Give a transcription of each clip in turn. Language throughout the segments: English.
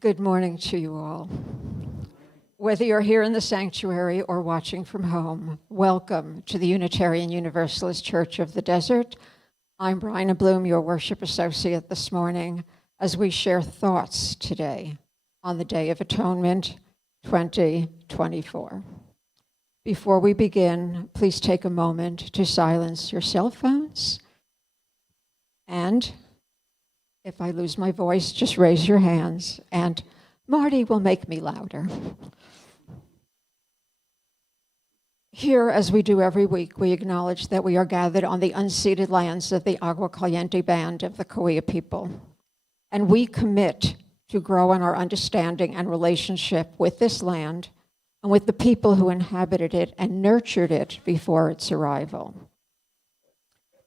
Good morning to you all. Whether you're here in the sanctuary or watching from home, welcome to the Unitarian Universalist Church of the Desert. I'm Bryna Blum, your worship associate this morning, as we share thoughts today on the Day of Atonement 2024. Before we begin, please take a moment to silence your cell phones. And if I lose my voice, just raise your hands, and Marty will make me louder. Here, as we do every week, we acknowledge that we are gathered on the unceded lands of the Agua Caliente Band of the Cahuilla people, and we commit to grow in our understanding and relationship with this land and with the people who inhabited it and nurtured it before its arrival.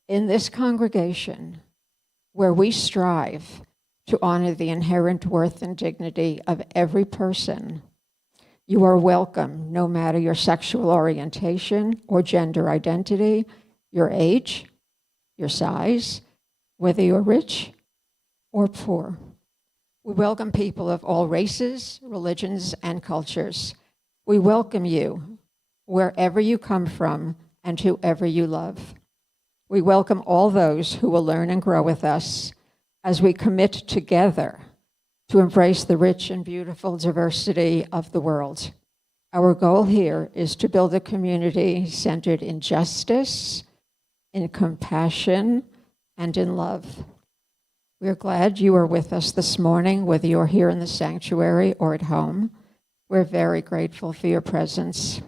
In this congregation, where we strive to honor the inherent worth and dignity of every person, you are welcome no matter your sexual orientation or gender identity, your age, your size, whether you're rich or poor. We welcome people of all races, religions, and cultures. We welcome you wherever you come from and whoever you love. We welcome all those who will learn and grow with us as we commit together to embrace the rich and beautiful diversity of the world. Our goal here is to build a community centered in justice, in compassion, and in love. We're glad you are with us this morning, whether you're here in the sanctuary or at home. We're very grateful for your presence.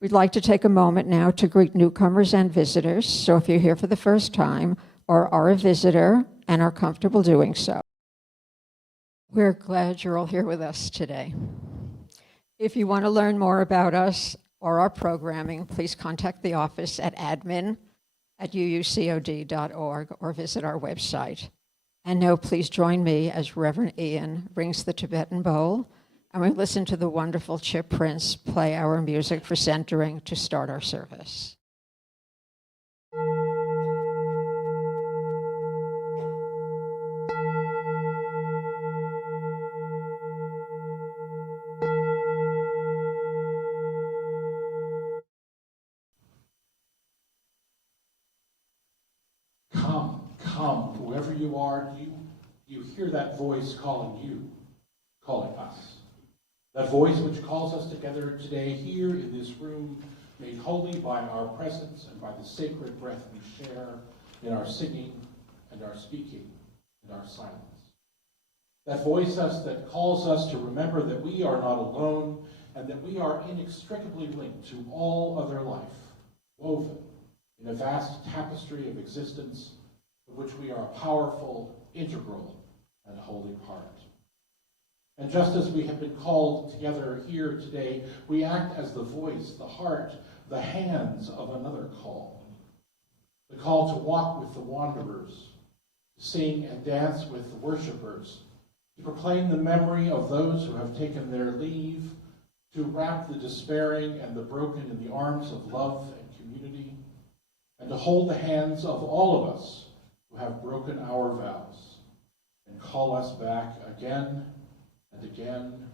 We'd like to take a moment now to greet newcomers and visitors. So if you're here for the first time or are a visitor and are comfortable doing so, we're glad you're all here with us today. If you want to learn more about us or our programming, please contact the office at admin@uucod.org or visit our website. And now please join me as Reverend Ian brings the Tibetan bowl, and we listen to the wonderful Chip Prince play our music for centering to start our service. Come, whoever you are, you hear that voice calling you, calling us. That voice which calls us together today here in this room, made holy by our presence and by the sacred breath we share in our singing and our speaking and our silence. That voice that calls us to remember that we are not alone and that we are inextricably linked to all other life, woven in a vast tapestry of existence of which we are a powerful, integral, and holy part. And just as we have been called together here today, we act as the voice, the heart, the hands of another call. The call to walk with the wanderers, to sing and dance with the worshipers, to proclaim the memory of those who have taken their leave, to wrap the despairing and the broken in the arms of love and community, and to hold the hands of all of us who have broken our vows and call us back again and again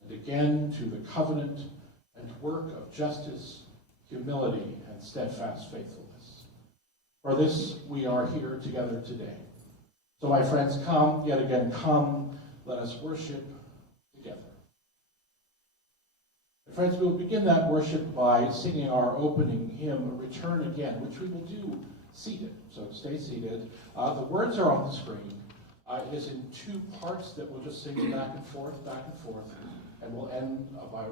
and again to the covenant and work of justice, humility, and steadfast faithfulness. For this we are here together today. So my friends, come, yet again come, let us worship together. And friends, we will begin that worship by singing our opening hymn, Return Again, which we will do seated, so stay seated. The words are on the screen. It is in two parts that we'll just sing back and forth, and we'll end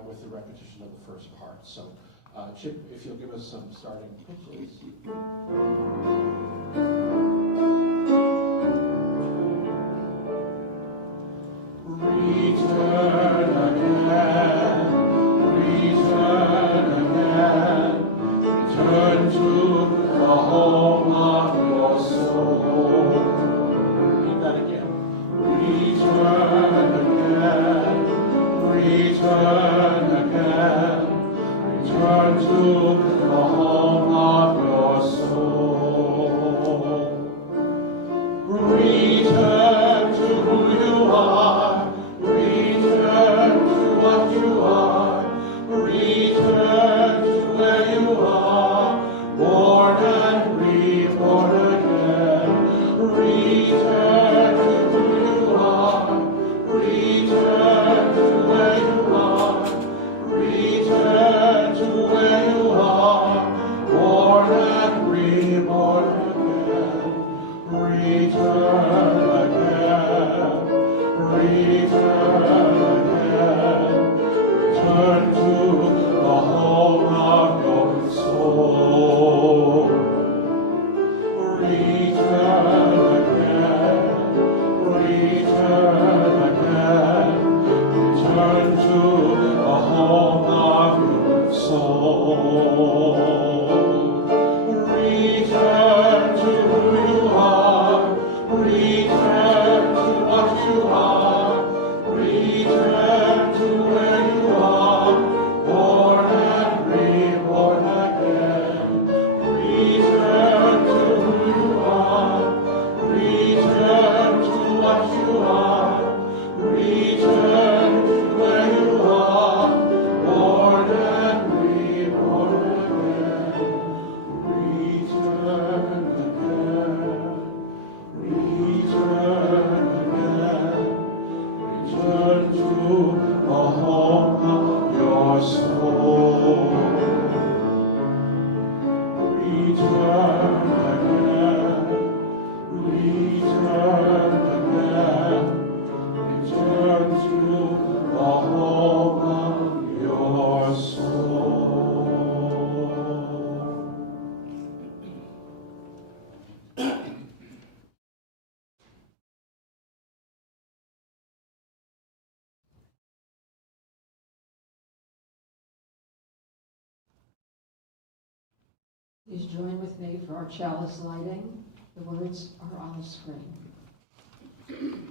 with the repetition of the first part. So, Chip, if you'll give us some starting, please. Return again, return again, return to the home of your soul. Read that again. Return again, return again, return to the home of your soul. Return to who you are. Return to what you are. Return to where you are. Born and reborn again. Return to who you are. Return to what you are. Return to where you are. Born and reborn again. Return again. Return again. Return to the home of your soul. Return again. Return again. Return to the home of your soul. Please join with me for our chalice lighting. The words are on the screen.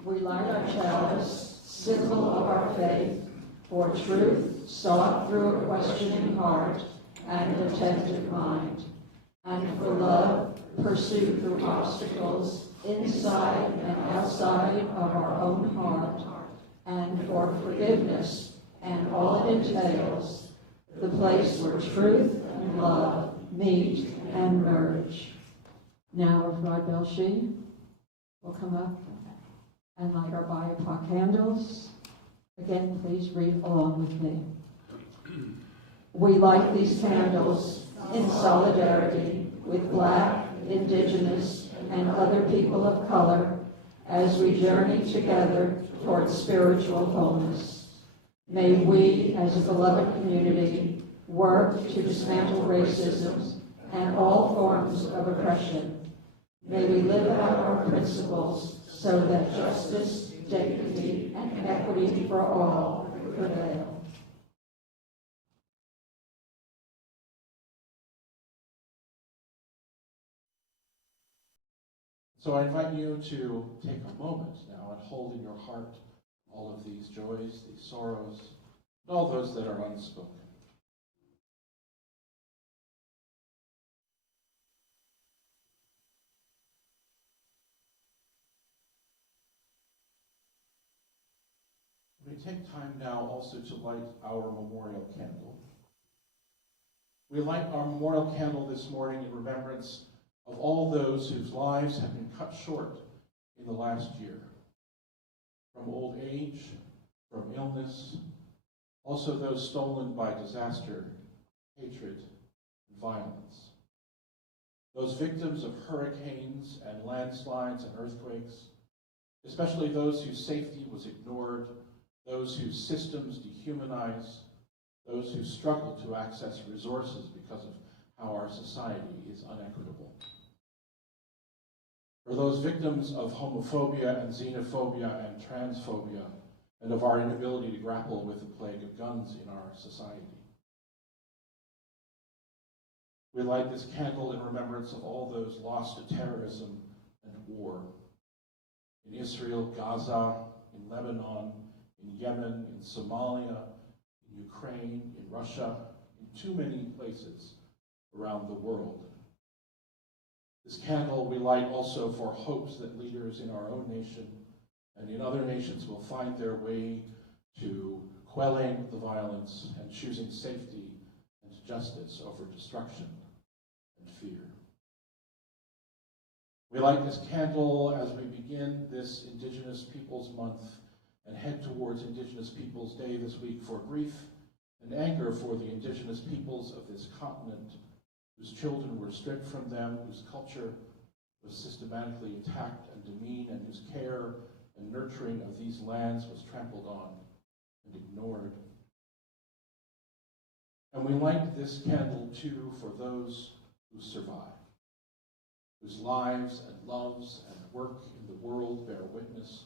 We light our chalice, symbol of our faith, for truth sought through a questioning heart and attentive mind, and for love pursued through obstacles inside and outside of our own heart, and for forgiveness and all it entails, the place where truth and love meet and merge. Now, if Rod Belshi will come up and light our BIPOC candles. Again, please read along with me. We light these candles in solidarity with Black, Indigenous, and other people of color as we journey together towards spiritual wholeness. May we, as a beloved community, work to dismantle racism and all forms of oppression. May we live out our principles so that justice, dignity, and equity for all prevail. So I invite you to take a moment now and hold in your heart all of these joys, these sorrows, and all those that are unspoken. We take time now also to light our memorial candle. We light our memorial candle this morning in remembrance of all those whose lives have been cut short in the last year, from old age, from illness, also those stolen by disaster, hatred, and violence. Those victims of hurricanes and landslides and earthquakes, especially those whose safety was ignored, those whose systems dehumanized, those who struggle to access resources because of how our society is unequitable. For those victims of homophobia and xenophobia and transphobia, and of our inability to grapple with the plague of guns in our society. We light this candle in remembrance of all those lost to terrorism and war. In Israel, Gaza, in Lebanon, in Yemen, in Somalia, in Ukraine, in Russia, in too many places around the world. This candle we light also for hopes that leaders in our own nation and in other nations will find their way to quelling the violence and choosing safety and justice over destruction and fear. We light this candle as we begin this Indigenous Peoples Month and head towards Indigenous Peoples Day this week for grief and anger for the Indigenous peoples of this continent, whose children were stripped from them, whose culture was systematically attacked and demeaned, and whose care and nurturing of these lands was trampled on and ignored. And we light this candle too for those who survive, whose lives and loves and work in the world bear witness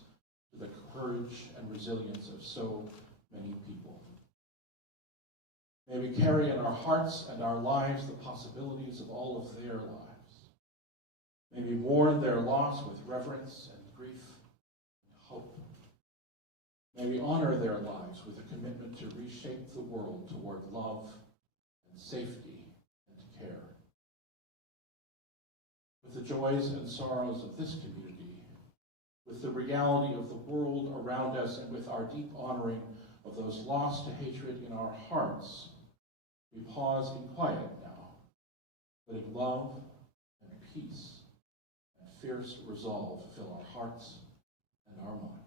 to the courage and resilience of so many people. May we carry in our hearts and our lives the possibilities of all of their lives. May we mourn their loss with reverence and grief and hope. May we honor their lives with a commitment to reshape the world toward love and safety and care. With the joys and sorrows of this community, with the reality of the world around us, and with our deep honoring of those lost to hatred in our hearts, we pause in quiet now, letting love and peace and fierce resolve fill our hearts and our minds.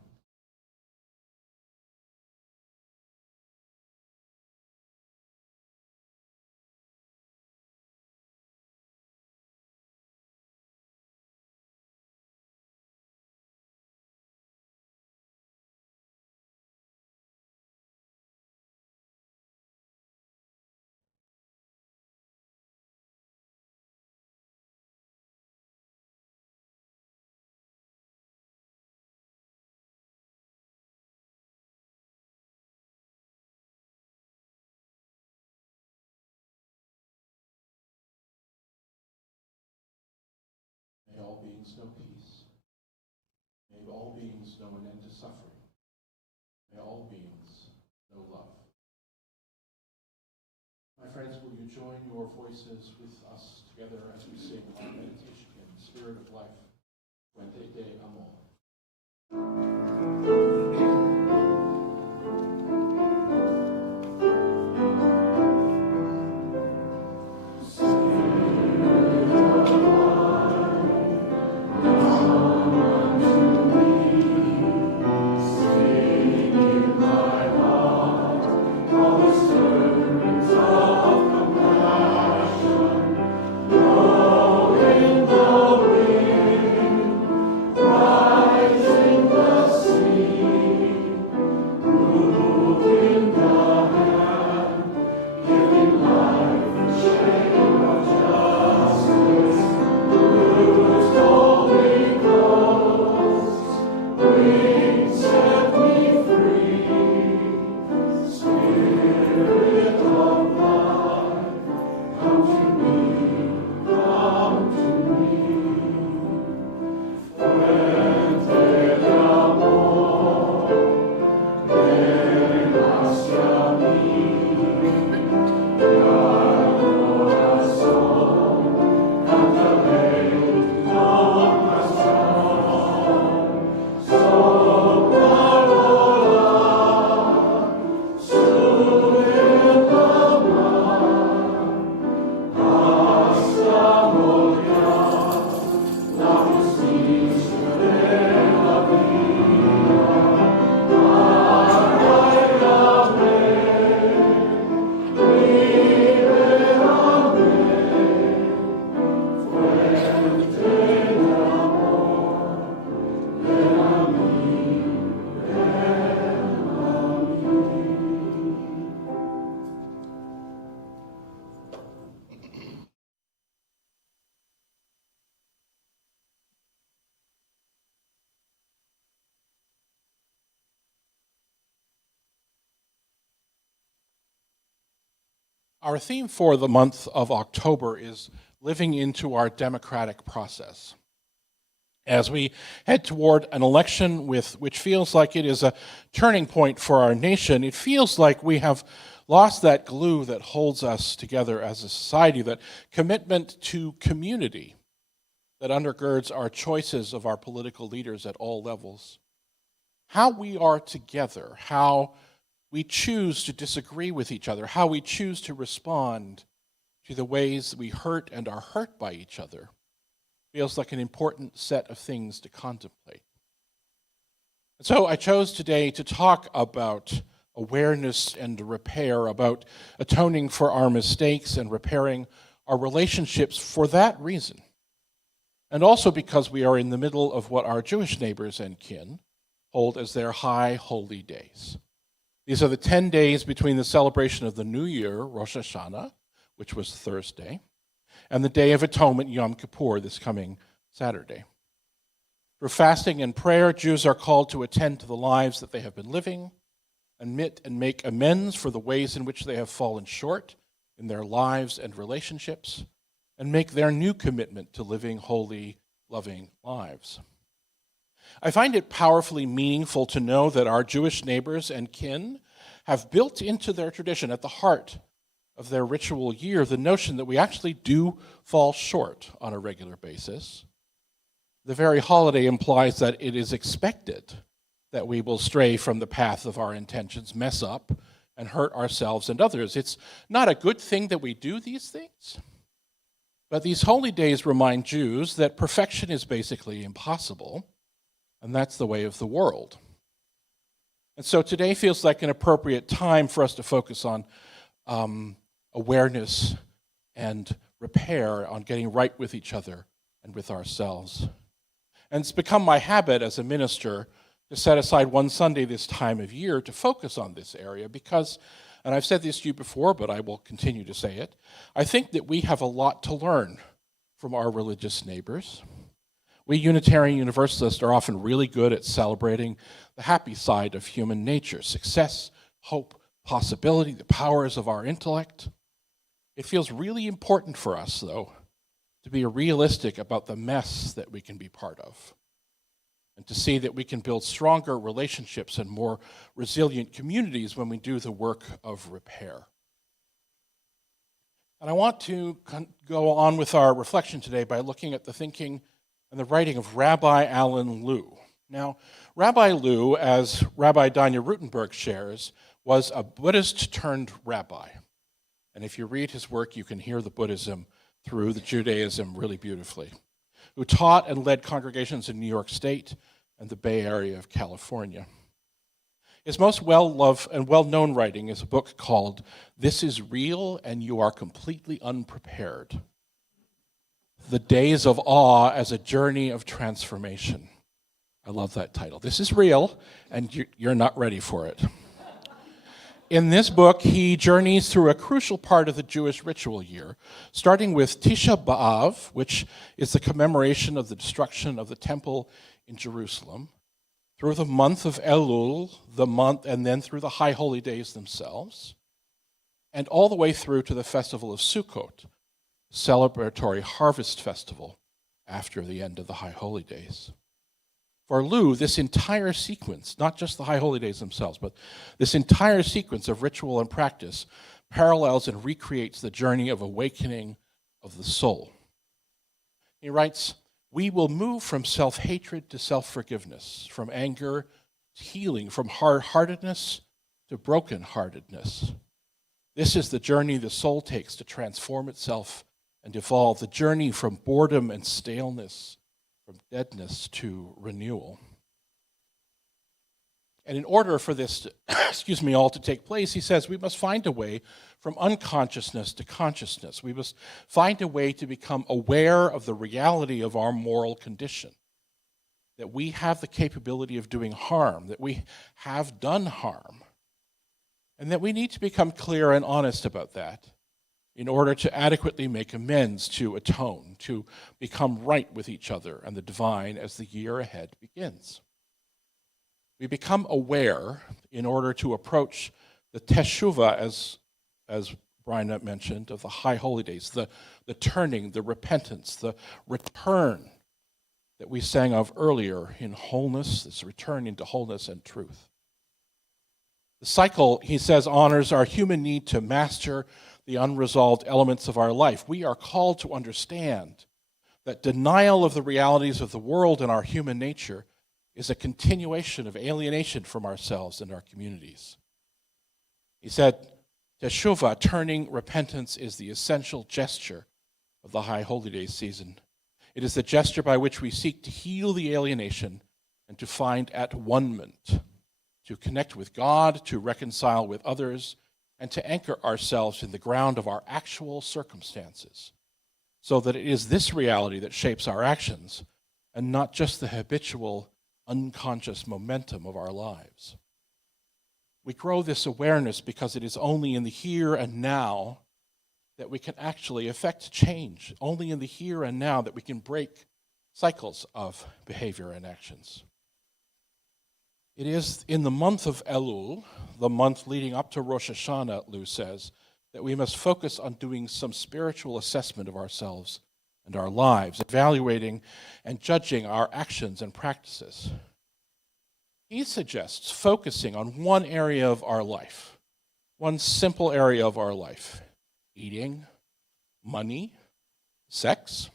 May all beings know peace. May all beings know an end to suffering. May all beings know love. My friends, will you join your voices with us together as we sing our meditation in the Spirit of Life, Fuente de Amor. Our theme for the month of October is living into our democratic process. As we head toward an election which feels like it is a turning point for our nation, it feels like we have lost that glue that holds us together as a society, that commitment to community that undergirds our choices of our political leaders at all levels. How we are together, how we choose to disagree with each other, how we choose to respond to the ways we hurt and are hurt by each other, feels like an important set of things to contemplate. And so I chose today to talk about awareness and repair, about atoning for our mistakes and repairing our relationships for that reason. And also because we are in the middle of what our Jewish neighbors and kin hold as their high holy days. These are the 10 days between the celebration of the New Year, Rosh Hashanah, which was Thursday, and the Day of Atonement, Yom Kippur, this coming Saturday. Through fasting and prayer, Jews are called to attend to the lives that they have been living admit and make amends for the ways in which they have fallen short in their lives and relationships, and make their new commitment to living holy, loving lives. I find it powerfully meaningful to know that our Jewish neighbors and kin have built into their tradition, at the heart of their ritual year, the notion that we actually do fall short on a regular basis. The very holiday implies that it is expected that we will stray from the path of our intentions, mess up, and hurt ourselves and others. It's not a good thing that we do these things, but these holy days remind Jews that perfection is basically impossible, and that's the way of the world. And so today feels like an appropriate time for us to focus on awareness and repair, on getting right with each other and with ourselves. And it's become my habit as a minister to set aside one Sunday this time of year to focus on this area because, and I've said this to you before, but I will continue to say it, I think that we have a lot to learn from our religious neighbors. We Unitarian Universalists are often really good at celebrating the happy side of human nature, success, hope, possibility, the powers of our intellect. It feels really important for us, though, to be realistic about the mess that we can be part of, and to see that we can build stronger relationships and more resilient communities when we do the work of repair. And I want to go on with our reflection today by looking at the thinking and the writing of Rabbi Alan Lew. Now, Rabbi Lew, as Rabbi Danya Rutenberg shares, was a Buddhist turned rabbi. And if you read his work, you can hear the Buddhism through the Judaism really beautifully, who taught and led congregations in New York State and the Bay Area of California. His most well-loved and well-known writing is a book called This is Real and You Are Completely Unprepared: The Days of Awe as a Journey of Transformation. I love that title. This is real, and you're not ready for it. In this book, he journeys through a crucial part of the Jewish ritual year, starting with Tisha B'Av, which is the commemoration of the destruction of the temple in Jerusalem, through the month of Elul, and then through the high holy days themselves, and all the way through to the festival of Sukkot, celebratory harvest festival after the end of the high holy days. For Lew, this entire sequence, not just the high holy days themselves, but this entire sequence of ritual and practice parallels and recreates the journey of awakening of the soul. He writes, "We will move from self-hatred to self-forgiveness, from anger to healing, from hard-heartedness to broken-heartedness. This is the journey the soul takes to transform itself and evolve, the journey from boredom and staleness, from deadness to renewal." And in order for this, all to take place, he says we must find a way from unconsciousness to consciousness. We must find a way to become aware of the reality of our moral condition, that we have the capability of doing harm, that we have done harm, and that we need to become clear and honest about that in order to adequately make amends, to atone, to become right with each other and the divine as the year ahead begins. We become aware in order to approach the teshuvah, as Bryna mentioned, of the high holy days, the turning, the repentance, the return that we sang of earlier in wholeness, this return into wholeness and truth. The cycle, he says, honors our human need to master the unresolved elements of our life. We are called to understand that denial of the realities of the world and our human nature is a continuation of alienation from ourselves and our communities. He said, Teshuvah, turning repentance, is the essential gesture of the High Holy Days season. It is the gesture by which we seek to heal the alienation and to find at-one-ment, to connect with God, to reconcile with others, and to anchor ourselves in the ground of our actual circumstances, so that it is this reality that shapes our actions, and not just the habitual, unconscious momentum of our lives. We grow this awareness because it is only in the here and now that we can actually affect change, only in the here and now that we can break cycles of behavior and actions. It is in the month of Elul, the month leading up to Rosh Hashanah, Lou says, that we must focus on doing some spiritual assessment of ourselves and our lives, evaluating and judging our actions and practices. He suggests focusing on one area of our life, one simple area of our life: eating, money, sex.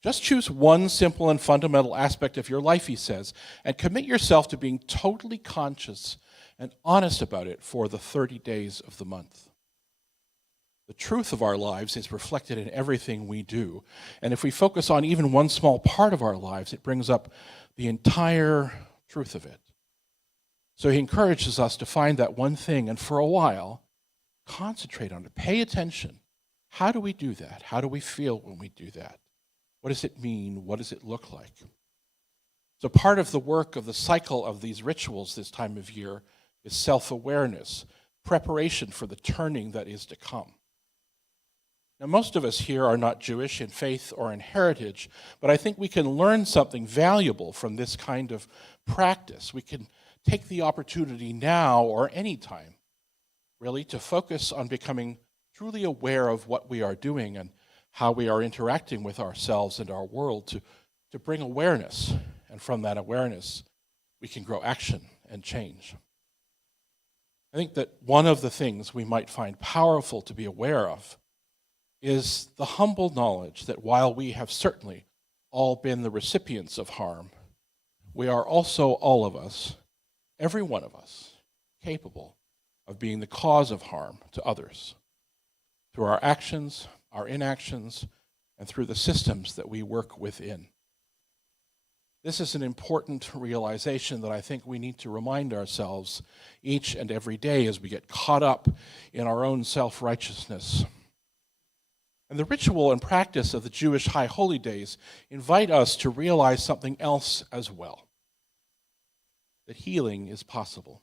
Just choose one simple and fundamental aspect of your life, he says, and commit yourself to being totally conscious and honest about it for the 30 days of the month. The truth of our lives is reflected in everything we do, and if we focus on even one small part of our lives, it brings up the entire truth of it. So he encourages us to find that one thing, and for a while, concentrate on it, pay attention. How do we do that? How do we feel when we do that? What does it mean? What does it look like? So part of the work of the cycle of these rituals this time of year is self-awareness, preparation for the turning that is to come. Now, most of us here are not Jewish in faith or in heritage, but I think we can learn something valuable from this kind of practice. We can take the opportunity now or any time, really, to focus on becoming truly aware of what we are doing and how we are interacting with ourselves and our world, to bring awareness. And from that awareness, we can grow action and change. I think that one of the things we might find powerful to be aware of is the humble knowledge that while we have certainly all been the recipients of harm, we are also, all of us, every one of us, capable of being the cause of harm to others through our actions, our inactions, and through the systems that we work within. This is an important realization that I think we need to remind ourselves each and every day as we get caught up in our own self-righteousness. And the ritual and practice of the Jewish High Holy Days invite us to realize something else as well, that healing is possible.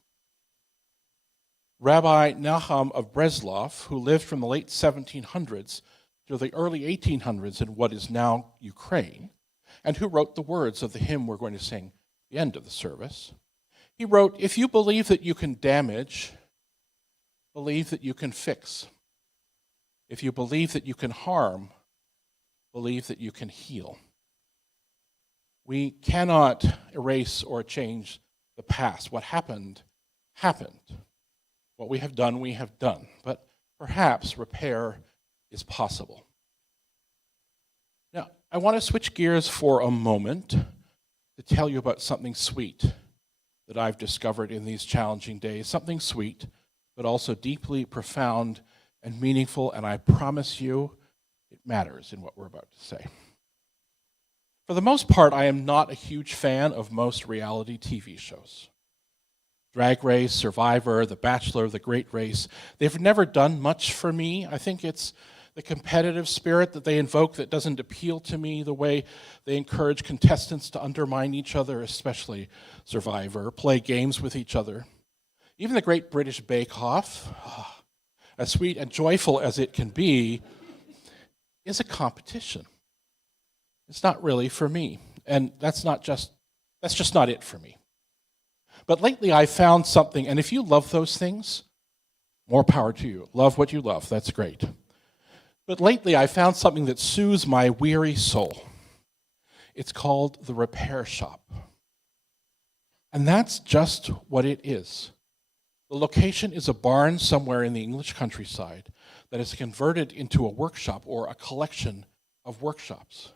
Rabbi Nahum of Breslov, who lived from the late 1700s to the early 1800s in what is now Ukraine, and who wrote the words of the hymn we're going to sing at the end of the service, he wrote, "If you believe that you can damage, believe that you can fix. If you believe that you can harm, believe that you can heal." We cannot erase or change the past. What happened, happened. What we have done, we have done. But perhaps repair is possible. Now, I want to switch gears for a moment to tell you about something sweet that I've discovered in these challenging days. Something sweet, but also deeply profound and meaningful, and I promise you it matters in what we're about to say. For the most part, I am not a huge fan of most reality TV shows. Drag Race, Survivor, The Bachelor, The Great Race, they've never done much for me. I think it's the competitive spirit that they invoke that doesn't appeal to me, the way they encourage contestants to undermine each other, especially Survivor, play games with each other. Even the Great British Bake Off, as sweet and joyful as it can be, is a competition. It's not really for me, and that's just not it for me. But lately I found something, and if you love those things, more power to you. Love what you love, that's great. But lately I found something that soothes my weary soul. It's called the Repair Shop. And that's just what it is. The location is a barn somewhere in the English countryside that is converted into a workshop or a collection of workshops.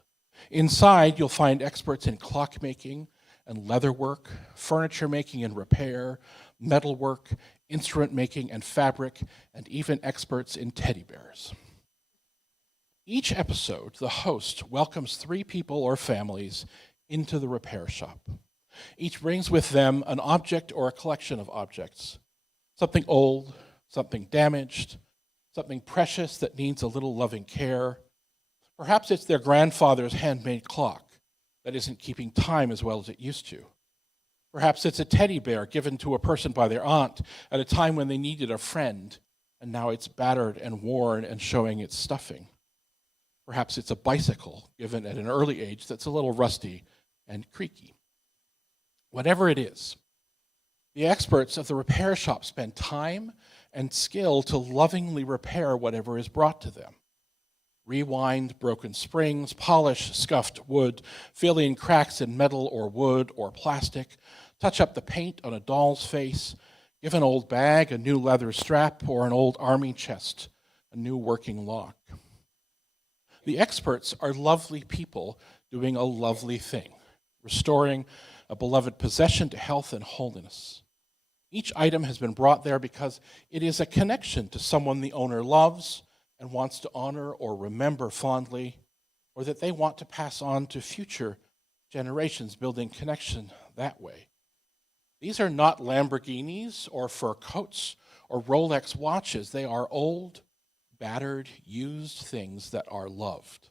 Inside, you'll find experts in clockmaking and leatherwork, furniture making and repair, metalwork, instrument making and fabric, and even experts in teddy bears. Each episode, the host welcomes 3 people or families into the repair shop. Each brings with them an object or a collection of objects, something old, something damaged, something precious that needs a little loving care. Perhaps it's their grandfather's handmade clock that isn't keeping time as well as it used to. Perhaps it's a teddy bear given to a person by their aunt at a time when they needed a friend, and now it's battered and worn and showing its stuffing. Perhaps it's a bicycle given at an early age that's a little rusty and creaky. Whatever it is, the experts of the repair shop spend time and skill to lovingly repair whatever is brought to them. Rewind broken springs, polish scuffed wood, fill in cracks in metal or wood or plastic, touch up the paint on a doll's face, give an old bag a new leather strap or an old army chest a new working lock. The experts are lovely people doing a lovely thing, restoring a beloved possession to health and wholeness. Each item has been brought there because it is a connection to someone the owner loves and wants to honor or remember fondly, or that they want to pass on to future generations, building connection that way. These are not Lamborghinis or fur coats or Rolex watches. They are old, battered, used things that are loved.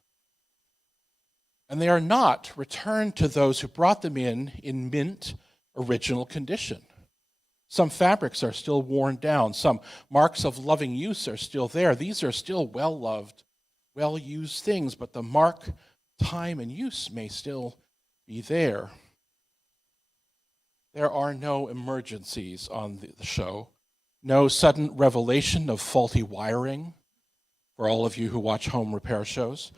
And they are not returned to those who brought them in mint, original condition. Some fabrics are still worn down. Some marks of loving use are still there. These are still well-loved, well-used things, but the mark, time, and use may still be there. There are no emergencies on the show, no sudden revelation of faulty wiring for all of you who watch home repair shows,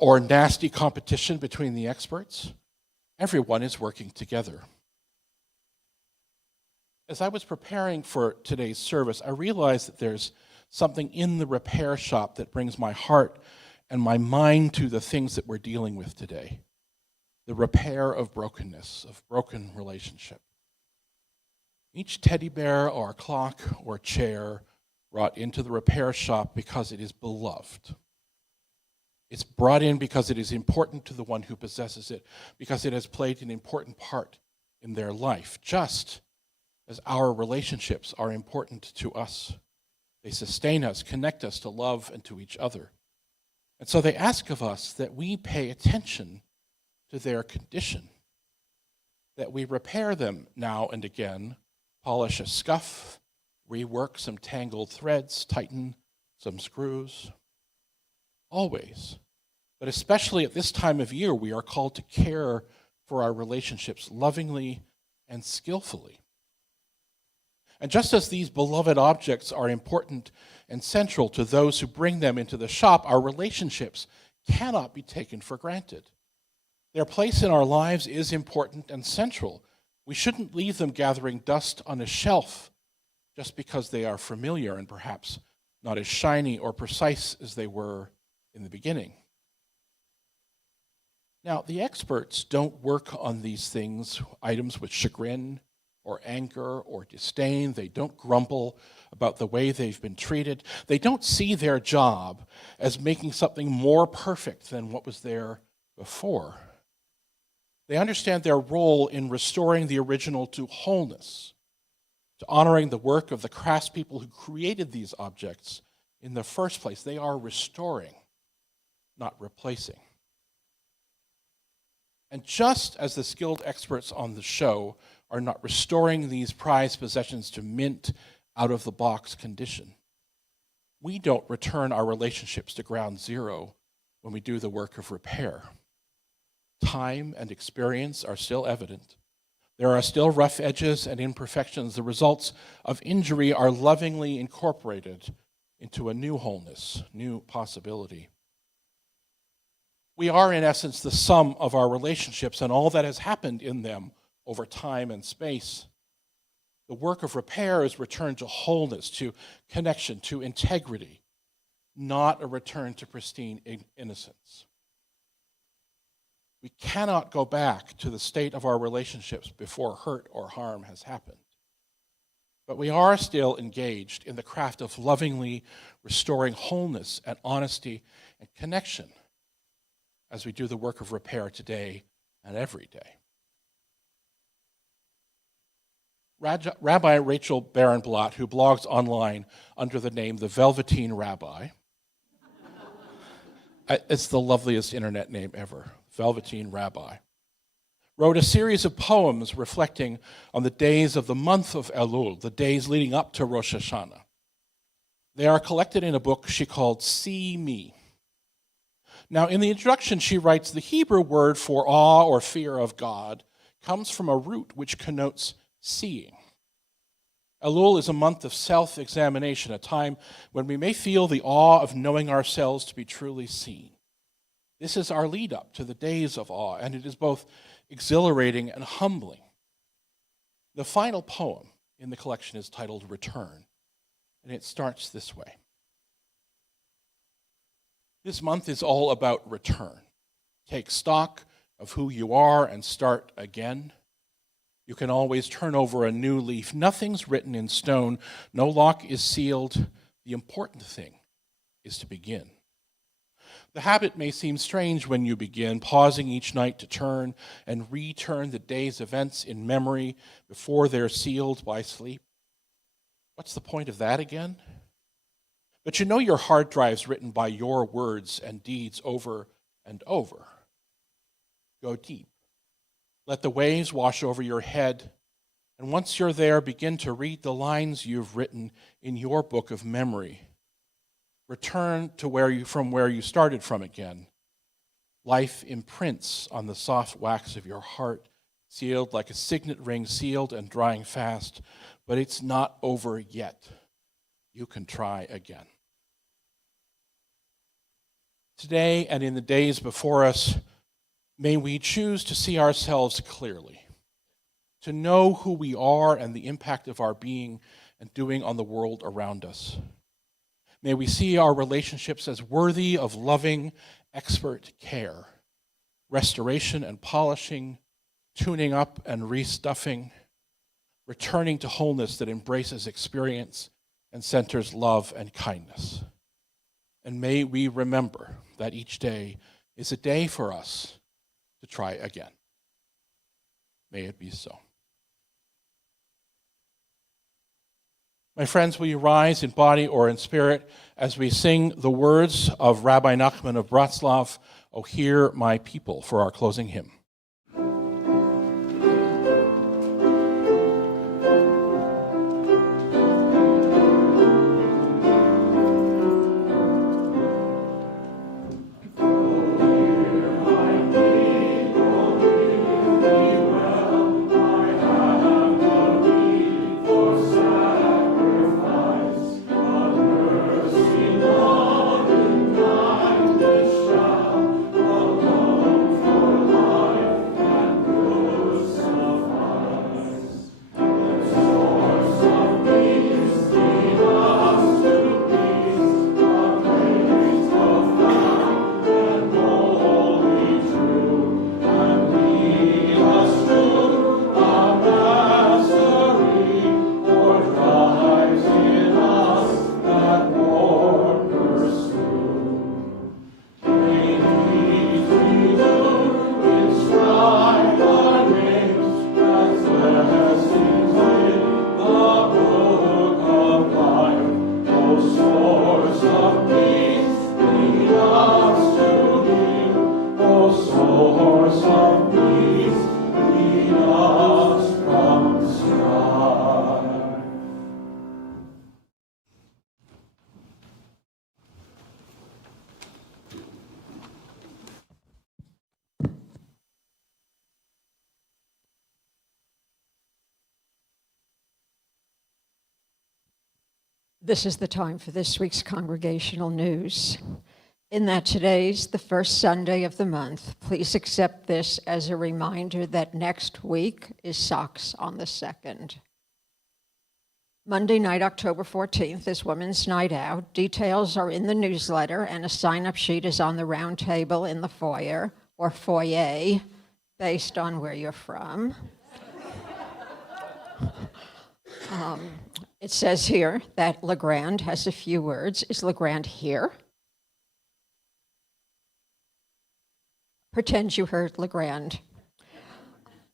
or nasty competition between the experts. Everyone is working together. As I was preparing for today's service, I realized that there's something in the repair shop that brings my heart and my mind to the things that we're dealing with today. The repair of brokenness, of broken relationship. Each teddy bear or clock or chair brought into the repair shop because it is beloved. It's brought in because it is important to the one who possesses it, because it has played an important part in their life, just as our relationships are important to us. They sustain us, connect us to love and to each other. And so they ask of us that we pay attention to their condition, that we repair them now and again, polish a scuff, rework some tangled threads, tighten some screws. Always, but especially at this time of year, we are called to care for our relationships lovingly and skillfully. And just as these beloved objects are important and central to those who bring them into the shop, our relationships cannot be taken for granted. Their place in our lives is important and central. We shouldn't leave them gathering dust on a shelf just because they are familiar and perhaps not as shiny or precise as they were in the beginning. Now, the experts don't work on these things, items with chagrin or anger or disdain. They don't grumble about the way they've been treated. They don't see their job as making something more perfect than what was there before. They understand their role in restoring the original to wholeness, to honoring the work of the craftspeople who created these objects in the first place. They are restoring, not replacing. And just as the skilled experts on the show are not restoring these prized possessions to mint, out-of-the-box condition, we don't return our relationships to ground zero when we do the work of repair. Time and experience are still evident. There are still rough edges and imperfections. The results of injury are lovingly incorporated into a new wholeness, new possibility. We are, in essence, the sum of our relationships and all that has happened in them over time and space. The work of repair is return to wholeness, to connection, to integrity, not a return to pristine innocence. We cannot go back to the state of our relationships before hurt or harm has happened. But we are still engaged in the craft of lovingly restoring wholeness and honesty and connection as we do the work of repair today and every day. Rabbi Rachel Barenblatt, who blogs online under the name The Velveteen Rabbi, it's the loveliest internet name ever, Velveteen Rabbi, wrote a series of poems reflecting on the days of the month of Elul, the days leading up to Rosh Hashanah. They are collected in a book she called See Me. Now, in the introduction, she writes the Hebrew word for awe or fear of God comes from a root which connotes seeing. Elul is a month of self-examination, a time when we may feel the awe of knowing ourselves to be truly seen. This is our lead up to the days of awe, and it is both exhilarating and humbling. The final poem in the collection is titled Return, and it starts this way. This month is all about return. Take stock of who you are and start again. You can always turn over a new leaf. Nothing's written in stone. No lock is sealed. The important thing is to begin. The habit may seem strange when you begin, pausing each night to turn and return the day's events in memory before they're sealed by sleep. What's the point of that again? But you know your hard drive's written by your words and deeds over and over. Go deep. Let the waves wash over your head, and once you're there, begin to read the lines you've written in your book of memory. Return to where you started from again. Life imprints on the soft wax of your heart, sealed like a signet ring, sealed and drying fast, but it's not over yet. You can try again. Today and in the days before us, may we choose to see ourselves clearly, to know who we are and the impact of our being and doing on the world around us. May we see our relationships as worthy of loving, expert care, restoration and polishing, tuning up and restuffing, returning to wholeness that embraces experience and centers love and kindness. And may we remember that each day is a day for us to try again. May it be so. My friends, will you rise in body or in spirit as we sing the words of Rabbi Nachman of Bratslav, O hear my people, for our closing hymn. This is the time for this week's congregational news. In that today's the first Sunday of the month, please accept this as a reminder that next week is Socks on the 2nd. Monday night, October 14th, is Women's Night Out. Details are in the newsletter, and a sign-up sheet is on the round table in the foyer, or foyer, based on where you're from. It says here that LeGrand has a few words. Is LeGrand here? Pretend you heard LeGrand.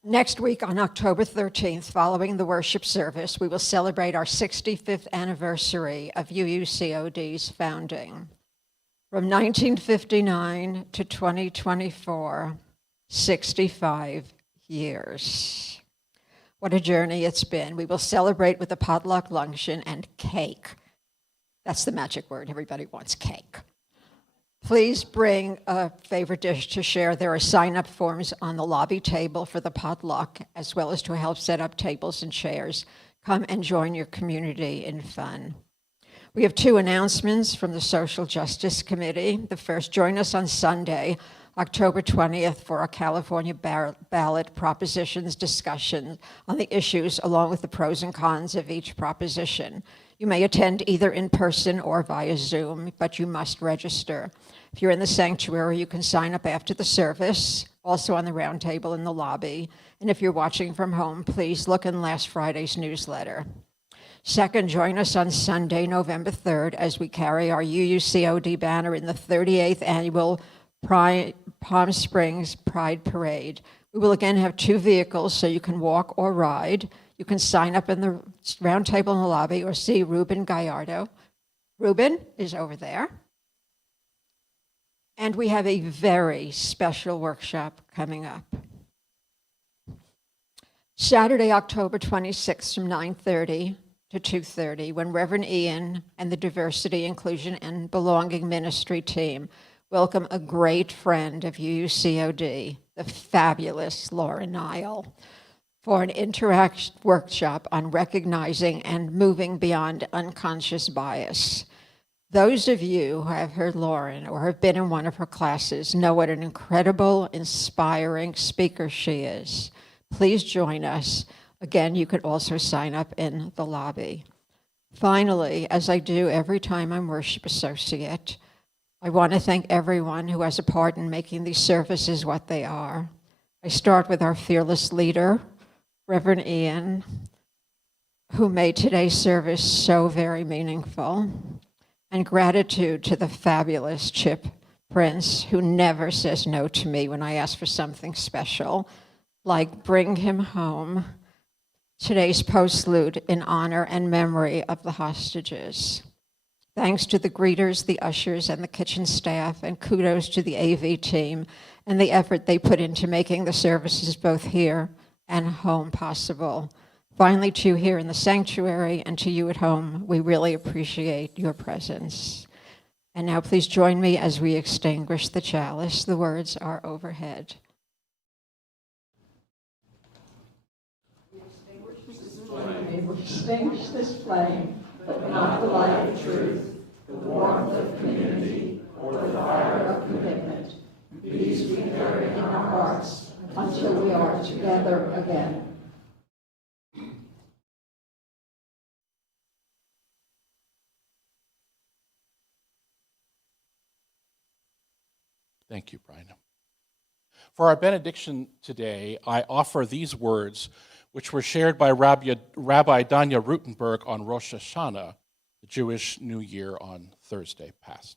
Next week on October 13th, following the worship service, we will celebrate our 65th anniversary of UUCOD's founding. From 1959 to 2024, 65 years. What a journey it's been. We will celebrate with a potluck luncheon and cake. That's the magic word. Everybody wants cake. Please bring a favorite dish to share. There are sign-up forms on the lobby table for the potluck, as well as to help set up tables and chairs. Come and join your community in fun. We have 2 announcements from the Social Justice Committee. The first, join us on Sunday, October 20th, for our California ballot propositions discussion on the issues, along with the pros and cons of each proposition. You may attend either in person or via Zoom, but you must register. If you're in the sanctuary, you can sign up after the service, also on the round table in the lobby. And if you're watching from home, please look in last Friday's newsletter. Second, join us on Sunday, November 3rd, as we carry our UUCOD banner in the 38th Annual Palm Springs Pride Parade. We will again have 2 vehicles, so you can walk or ride. You can sign up in the round table in the lobby or see Ruben Gallardo. Ruben is over there. And we have a very special workshop coming up. Saturday, October 26th from 9:30 to 2:30, when Reverend Ian and the Diversity, Inclusion, and Belonging Ministry team welcome a great friend of UUCOD, the fabulous Laura Nile, for an interact workshop on recognizing and moving beyond unconscious bias. Those of you who have heard Lauren or have been in one of her classes know what an incredible, inspiring speaker she is. Please join us. Again, you can also sign up in the lobby. Finally, as I do every time I'm worship associate, I want to thank everyone who has a part in making these services what they are. I start with our fearless leader, Reverend Ian, who made today's service so very meaningful, and gratitude to the fabulous Chip Prince, who never says no to me when I ask for something special, like bring him home. Today's postlude in honor and memory of the hostages. Thanks to the greeters, the ushers, and the kitchen staff, and kudos to the AV team and the effort they put into making the services both here and home possible. Finally, to you here in the sanctuary and to you at home, we really appreciate your presence. And now please join me as we extinguish the chalice. The words are overhead. We extinguish this flame, but not the light of truth, the warmth of community, or the fire of commitment. These we carry in our hearts until we are together again. Thank you, Bryna. For our benediction today, I offer these words, which were shared by Rabbi Danya Rutenberg on Rosh Hashanah, the Jewish New Year on Thursday past.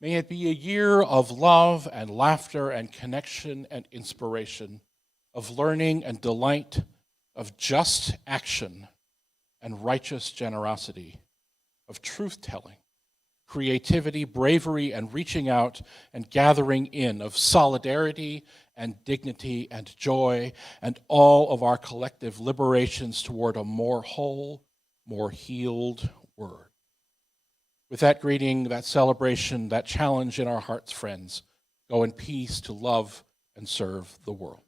May it be a year of love and laughter and connection and inspiration, of learning and delight, of just action and righteous generosity, of truth-telling, creativity, bravery, and reaching out and gathering in, of solidarity and dignity and joy, and all of our collective liberations toward a more whole, more healed word. With that greeting, that celebration, that challenge in our hearts, friends, go in peace to love and serve the world.